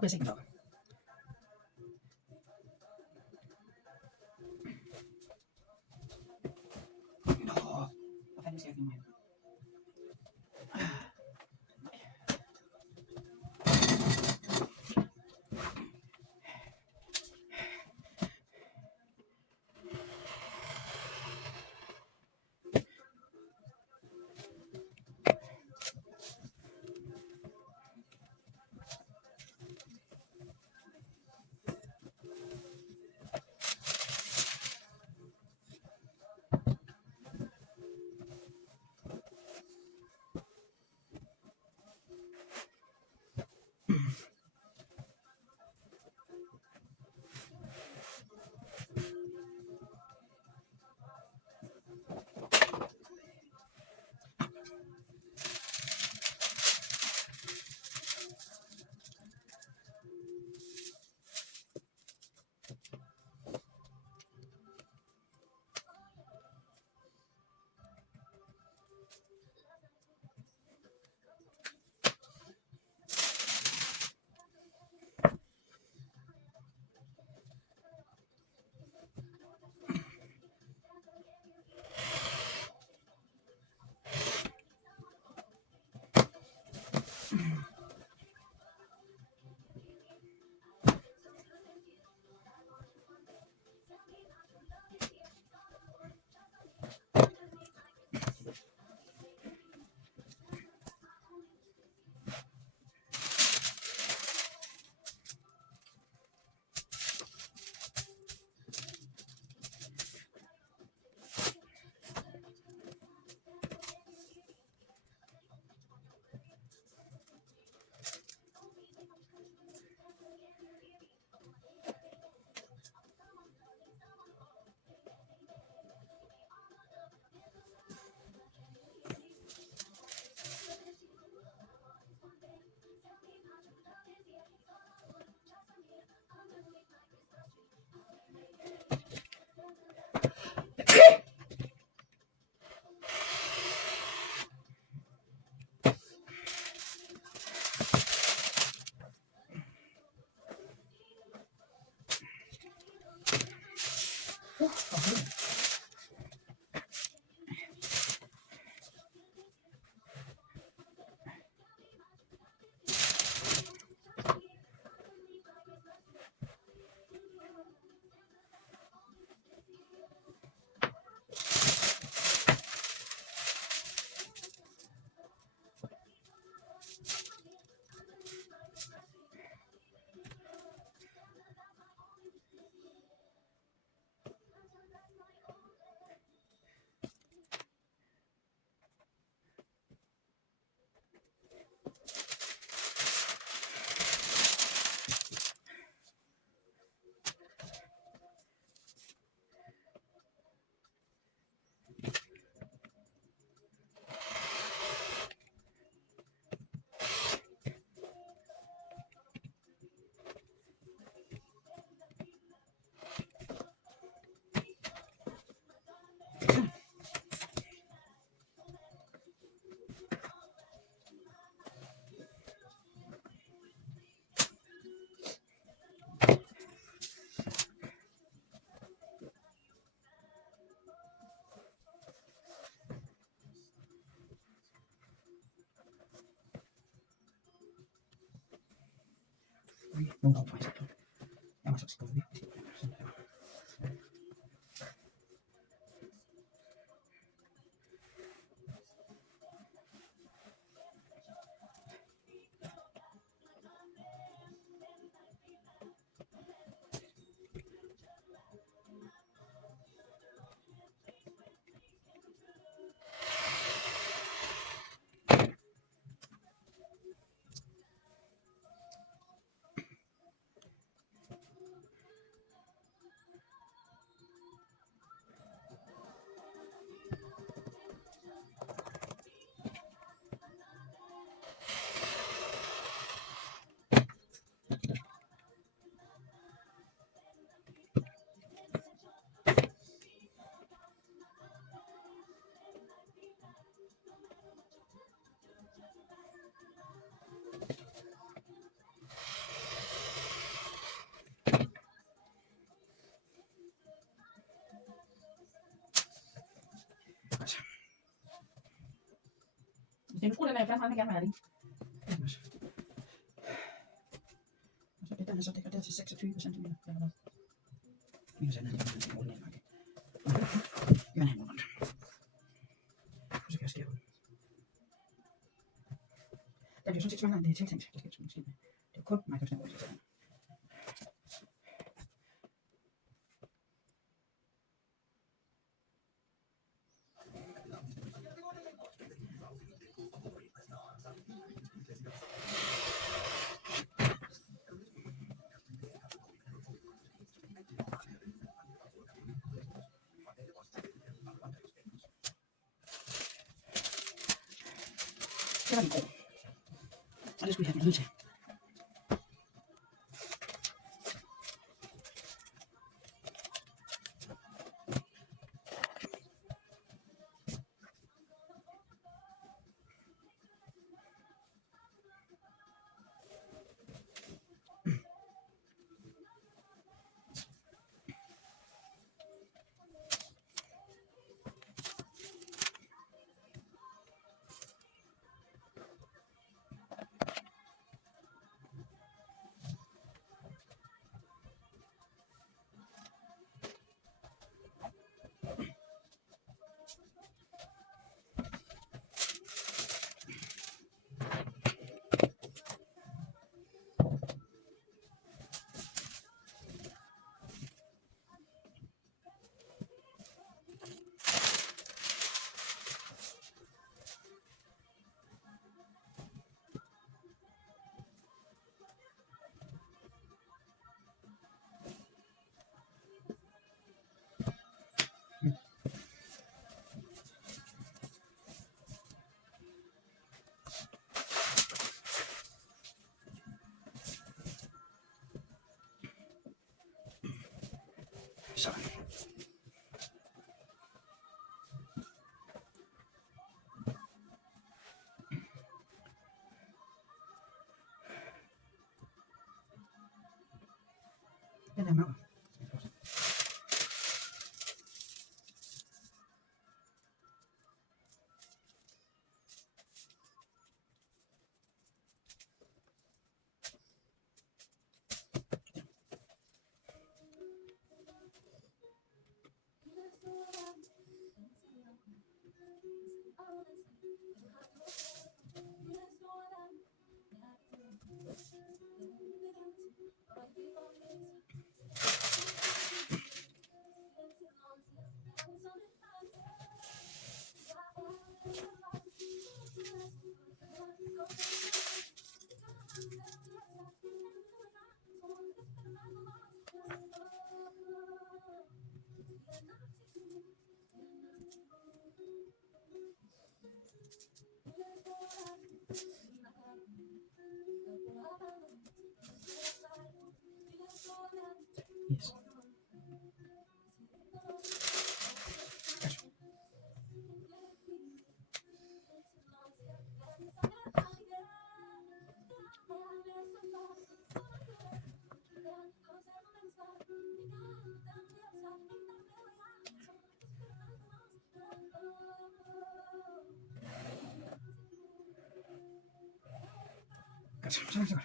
Aku är signal. Ja, vad fan är det med? Non comprends ça. Ah, ça c'est pas vrai. Hvis du skruer den af, jeg gerne være det. Og så den er så degraderet til 26 cm. Minus andet, det er en ordentlig marked. Jeg vil have en rundt. Så kan jeg skære ud. Der bliver sådan set smangere, end det er tiltænkt. Det skal jeg med. Det er kun mig, der skal bruge det. Det var den grå. Og det skulle jeg have nødt til. Sådan. Den er mørk. Yes. Godt, så er det godt.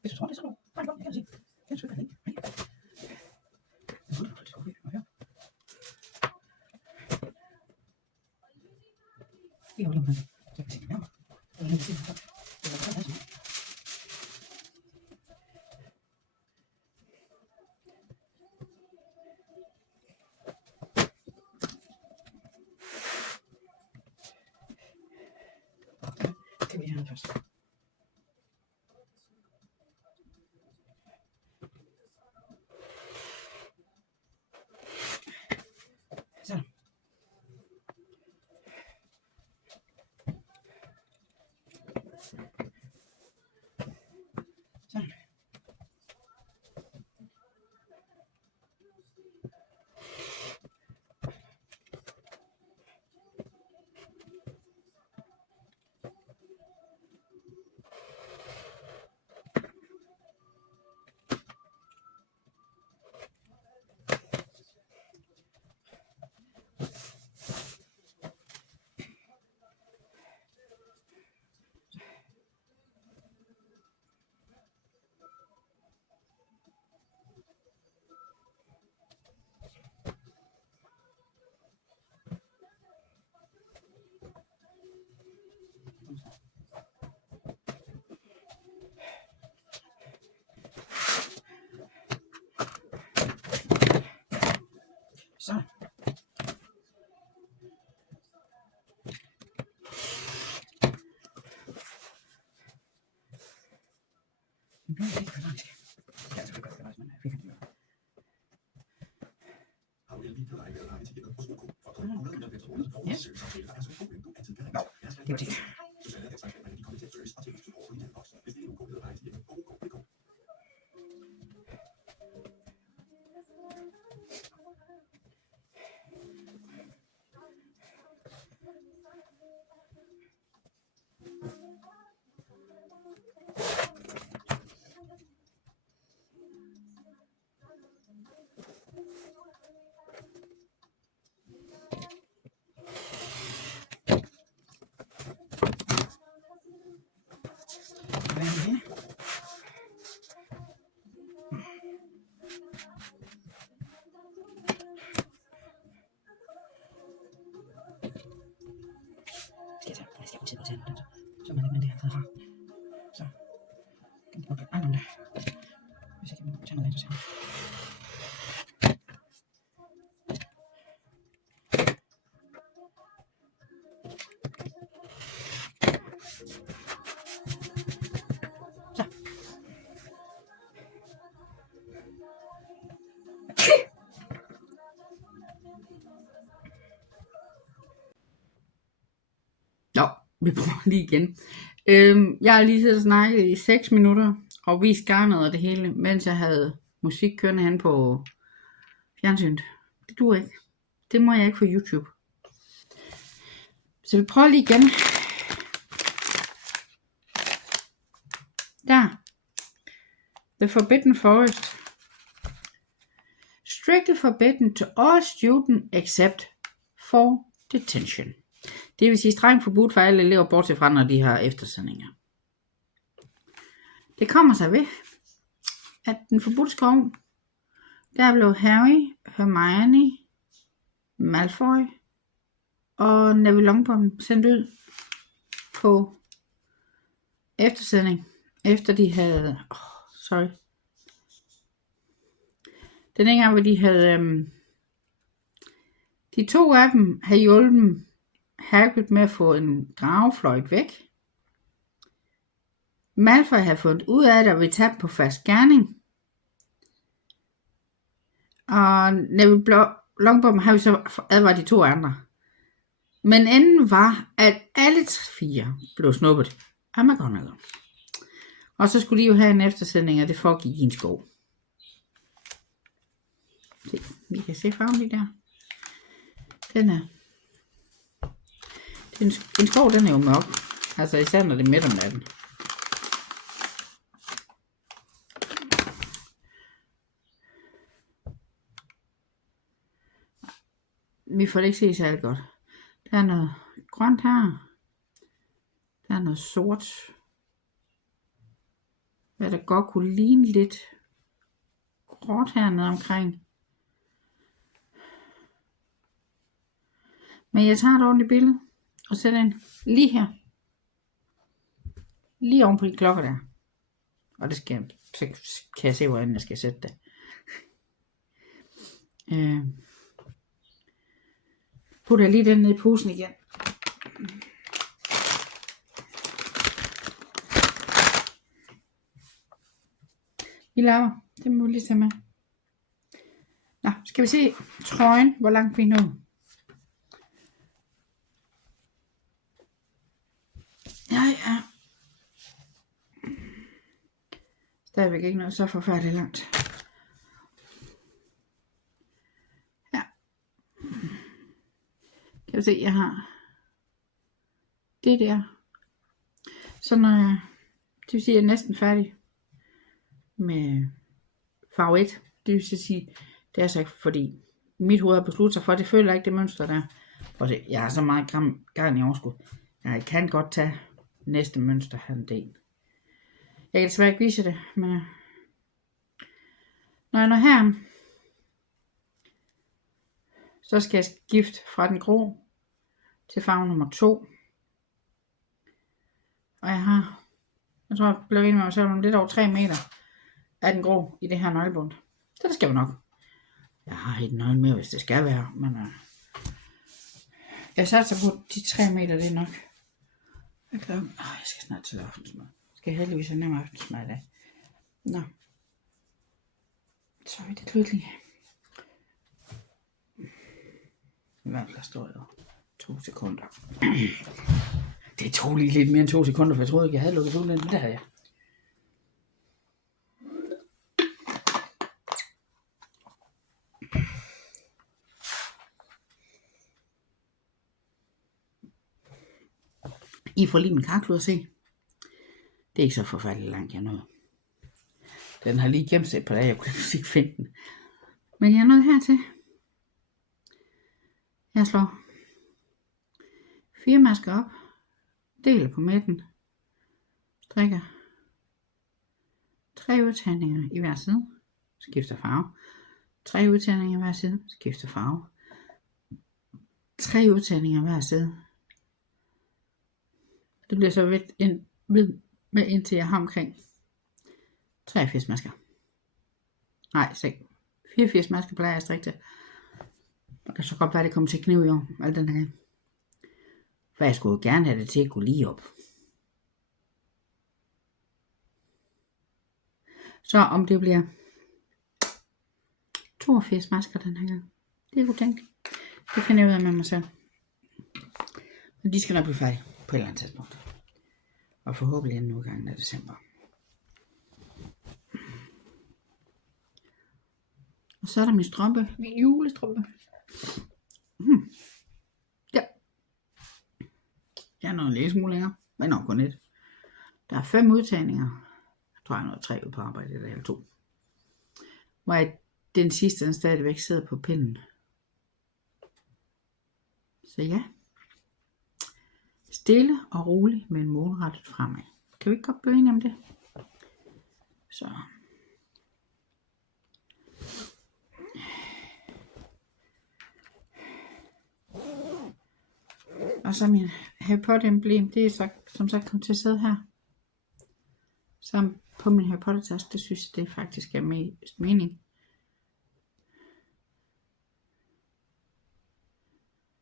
Hvis du tror det, så er du bare kan se. Det er sgu da ikke. Nej. Det er godt, det skal vi høre. Det er jo dumt. Så kan vi se mere. Det er helt sikkert. Det er godt, det er billede først. Så. Så. Så. Det bliver lidt for langt. Det er selvfølgelig godt, men jeg fik han jo. Ja. Det er det. Hvad er det? Jeg skal til på tænden, så man ikke med det, jeg har. Så kan jeg prøve at det. Hvis jeg kan tage noget interessant. Nå, vi prøver lige igen. Jeg har lige siddet og snakket i 6 minutter, og vist garnet og det hele, mens jeg havde musik kørende hen på fjernsynet. Det duer ikke. Det må jeg ikke på YouTube. Så vi prøver lige igen. Der. The Forbidden Forest. Strictly forbidden to all students except for detention. Det vil sige strengt forbudt for alle elever, bortset fra når de har eftersendinger. Det kommer sig ved, at den forbudte skov, der blev Harry, Hermione, Malfoy og Neville Longbottom sendt ud på eftersending, efter de havde, den ene gang, hvor de havde, de 2 af dem havde hjulpet Hagrid med at få en dragefløjt væk. Malfoy havde fundet ud af det og ville tage på fast gerning. Og Neville Longbottom havde så advaret de 2 andre. Men enden var, at alle 4 blev snuppet af McGonagall. Og så skulle de jo have en eftersending, og det foregik i en skov. Se, vi kan se farven lige der. En skov, den er jo mørk. Altså især når det er midt om natten. Vi får det ikke se særlig godt. Der er noget grønt her. Der er noget sort. Hvad der godt kunne ligne lidt gråt hernede omkring. Men jeg tager et ordentligt billede og sætter ind lige her. Lige oven på de klokker der. Og det skal, så kan jeg se, hvordan jeg skal sætte det. Putter lige den ned i posen igen. I laver. Det må vi lige tage med. Nå, skal vi se trøjen, hvor langt vi er nået. Jeg er stadigvæk ikke noget så forfærdeligt langt. Ja. Kan du se, jeg har det der. Så når jeg, det vil sige, at jeg er næsten færdig med farve 1. Det vil sige, det er så ikke, fordi mit hoved har besluttet sig for, det føler ikke det mønster der. Og det, jeg har så meget gang i overskud. Jeg kan godt tage næste mønster halvdel. Jeg kan desværre ikke vise det, men når jeg når her, så skal jeg skifte fra den grå til farve nummer 2. Og jeg tror, jeg blev enig med mig selv om lidt over 3 meter af den grå i det her nøglebund. Så det skal jo nok. Jeg har et nøgle mere, hvis det skal være, men jeg satser på, de 3 meter, det er nok. Jeg skal snart til aftensmad. Skal heldigvis have nem aftensmad i dag. Nå. Så er det lykkeligt. Hvad der står jo 2 sekunder. Det tog lige lidt mere end 2 sekunder, for jeg troede ikke, jeg havde lukket ud, men det havde jeg. I får lige min karklud at se. Det er ikke så forfærdeligt langt, jeg nåede. Den har lige gemt sig på dag, jeg kunne ikke finde den. Men jeg er nået hertil. Jeg slår 4 masker op, deler på midten, strikker 3 udtagninger i hver side, skifter farve, 3 udtagninger i hver side, skifter farve, 3 udtagninger i hver side. Det bliver så ved med indtil jeg har omkring 83 masker. Nej, 84 masker plejer jeg at strikke til. Det kan så godt være, det kommer til at knive i år, alt den her gang. For jeg skulle gerne have det til at gå lige op. Så om det bliver 82 masker den her gang. Det er utænkeligt. Det finder jeg ud af med mig selv. Men de skal nok blive færdige på et eller andet tidspunkt. Og forhåbentlig inden udgangen af december. Og så er der min strømpe. Min julestrømpe. Ja. Jeg er noget en smule længere. Men nok kun et. Der er 5 udtagninger. Jeg tror, jeg er noget 3 ud på arbejde. Eller 2. Hvor den sidste, den stadigvæk sidder på pinden. Så ja. Stille og roligt, men målrettet fremad. Kan vi ikke godt blive enige om det? Så. Og så min Harry Potter emblem, det er så som sagt kommet til at sidde her. Så på min Harry Potter taske, det synes jeg, det faktisk er mest mening.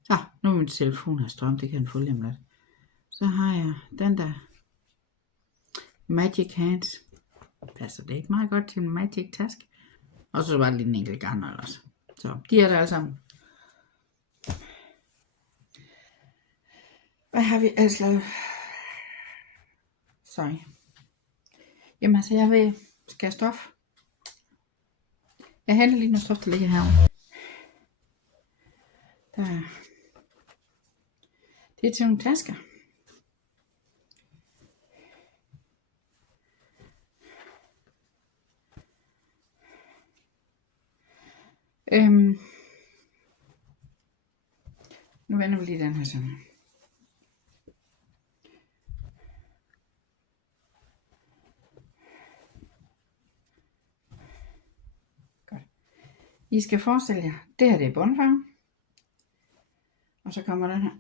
Så, nu er min telefon her strøm, det kan den få lige om lidt. Så har jeg den der Magic Hands. Passer det ikke meget godt til en Magic task. Og så var det lige en enkelt garnnøgle også. Så de er der alle sammen. Hvad har vi ellers lavet? Sorry. Jamen altså, jeg vil skære stof. Jeg henter lige noget stof, der ligger herovre. Det er til nogle tasker. Nu vender vi lige den her sådan. Godt. I skal forestille jer, det her det er bundfarven. Og så kommer den her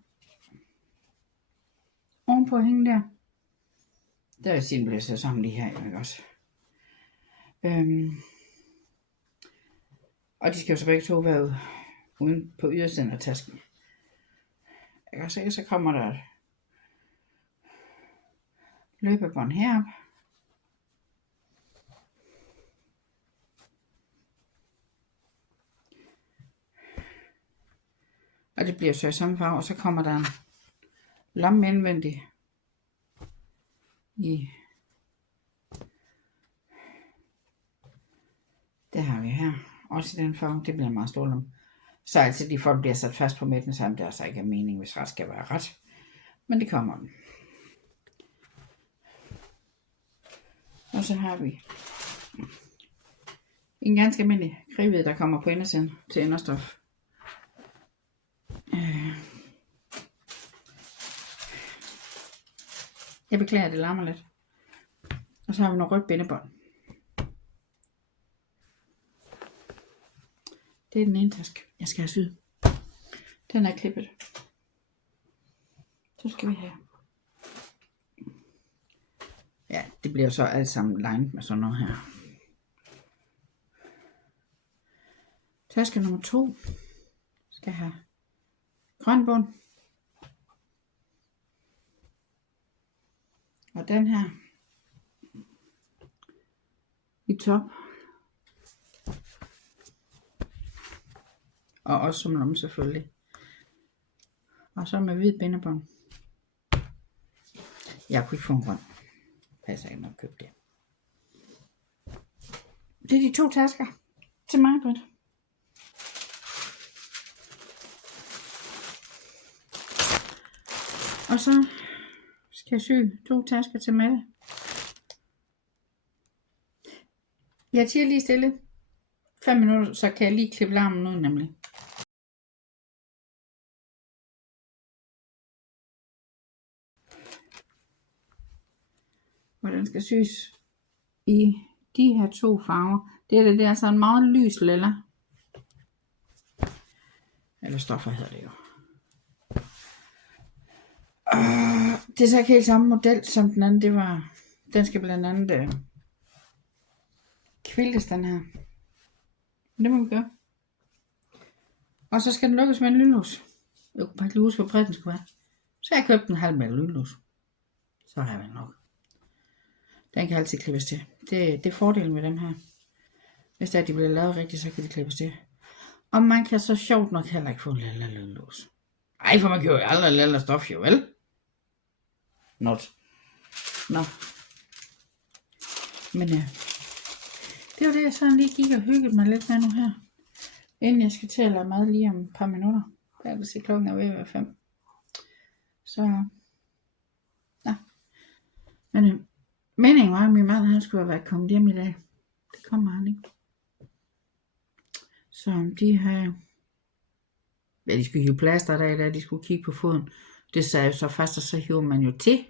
ovenpå hængen der. Der er siden blevet sat sammen lige her, ikke også? Og de skal jo så begge to være uden på ydersiden af tasken. Jeg kan se, så kommer der et løbebånd herop. det bliver så i samme farve, og så kommer der en lomme indvendig i. Det har vi her. Også i den farve. Det bliver en meget stor lomme. Så altså de folk bliver sat fast på midten, så det er altså ikke mening, hvis ret skal være ret. Men det kommer den. Og så har vi en ganske almindelig kridhvid, der kommer på indersiden til inderstof. Jeg beklager, at det larmer lidt. Og så har vi noget rødt bindebånd. Det er den ene taske, jeg skal have syet. Den er klippet. Så skal vi have. Ja, det bliver så alt sammen lined med sådan noget her. Taske nummer 2 skal have grøn bund. Og den her i top. Og også som lomme selvfølgelig. Og så med hvid bindebånd. Jeg kunne ikke få en grøn. Passer ikke nok købe det. Det er de 2 tasker til mig, Britt. Og så skal jeg sy 2 tasker til Mette. Jeg tiger lige stille 5 minutter, så kan jeg lige klippe larmen ud nemlig. Og den skal sys i de her 2 farver. Det er altså en meget lys lilla. Eller stoffer hedder det jo. Det er så ikke helt samme model som den anden. Den skal blandt andet kviltes den her. Det må vi gøre. Og så skal den lukkes med en lynlås. Jeg kunne bare ikke huske, hvor bred den skulle være. Så jeg købte en halv meter lynlås. Så har jeg vel nok. Den kan altid klippes til. Det er fordelen med dem her. Hvis det er, de bliver lavet rigtigt, så kan de klippes til. Og man kan så sjovt nok heller ikke få en lille lynlås. Ej, for man kan jo aldrig lille stof jo, vel? Not. Nå. Men det var det, jeg sådan lige gik og hyggede mig lidt med nu her. Inden jeg skal til at lave mad lige om et par minutter. Jeg vil se, klokken er ved at være 5. Så. Ja. Men meningen var, at min mand han skulle have været kommet hjem i dag. Det kommer han ikke. Så de har. Ja, de skulle hive plaster der, de skulle kigge på foden. Det sagde jo så fast, og så hiver man jo til.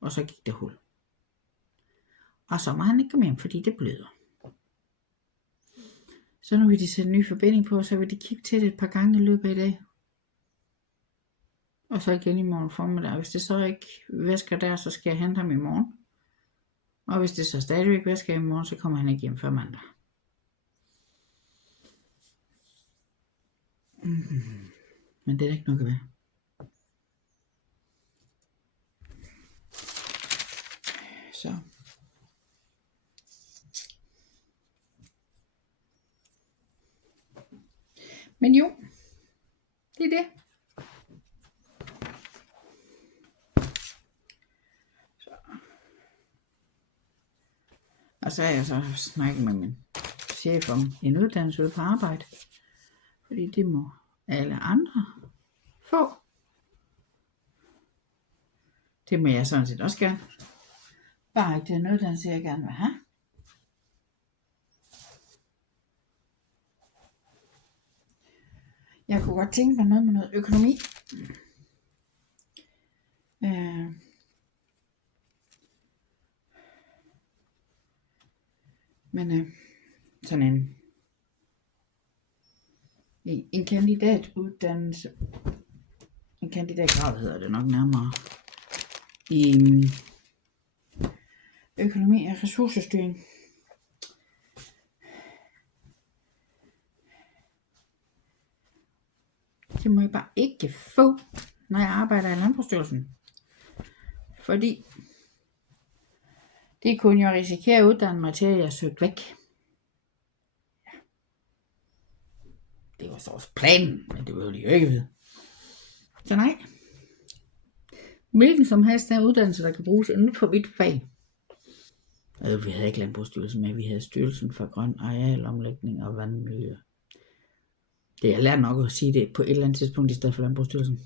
Og så gik det hul. Og så må han ikke komme hjem, fordi det bløder. Så nu vil de sætte en ny forbinding på, og så vil de kigge til det et par gange i løbet af i dag. Og så igen i morgen formiddag. Hvis det så ikke væsker der, så skal jeg hente ham i morgen. Og hvis det så stadigvæk væsker i morgen, så kommer han ikke hjem før mandag. Men det er ikke noget ved. Så. Men jo, det er det. Så. Og så har jeg så snakket med min chef om en uddannelse ude på arbejde. Fordi det må alle andre få. Det må jeg sådan set også gerne. Bare ikke den uddannelse, jeg gerne vil have. Jeg kunne godt tænke mig noget med noget økonomi. Men sådan en kandidatuddannelse, en kandidatgrad hedder det nok nærmere, i økonomi og ressourcestyring. Det må jeg bare ikke få, når jeg arbejder i Landbrugsstyrelsen. Fordi det kunne jo risikere at uddanne mig til, at jeg søgte væk. Ja. Det var så også planen, men det ville de jo ikke vide. Så nej. Hvilken som helst der uddannelse, der kan bruges inden for mit fag. Vi havde ikke Landbrugsstyrelsen med, vi havde Styrelsen for Grøn Arealomlægning og Vandmiljø. Det er lært nok at sige det på et eller andet tidspunkt i stedet for Landbrugsstyrelsen.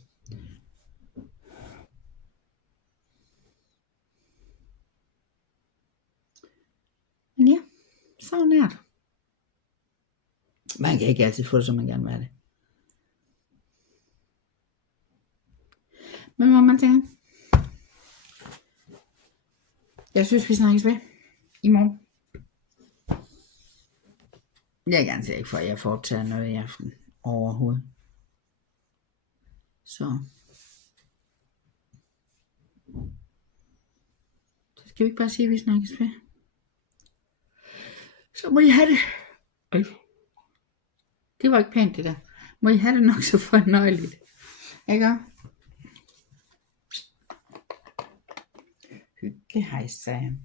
Men ja, så nært. Man kan ikke altid få det, som man gerne vil have det. Men hvor man tænker, jeg synes, vi snakkes ved i morgen. Jeg kan gerne sige ikke, for jeg får optaget noget i aften overhovedet. Så skal vi ikke bare sige, at vi snakkes ved? Så må I have det. Det var ikke pænt, det der. Må I have det nok så fornøjeligt. Ikke? Hygge, hej, sagde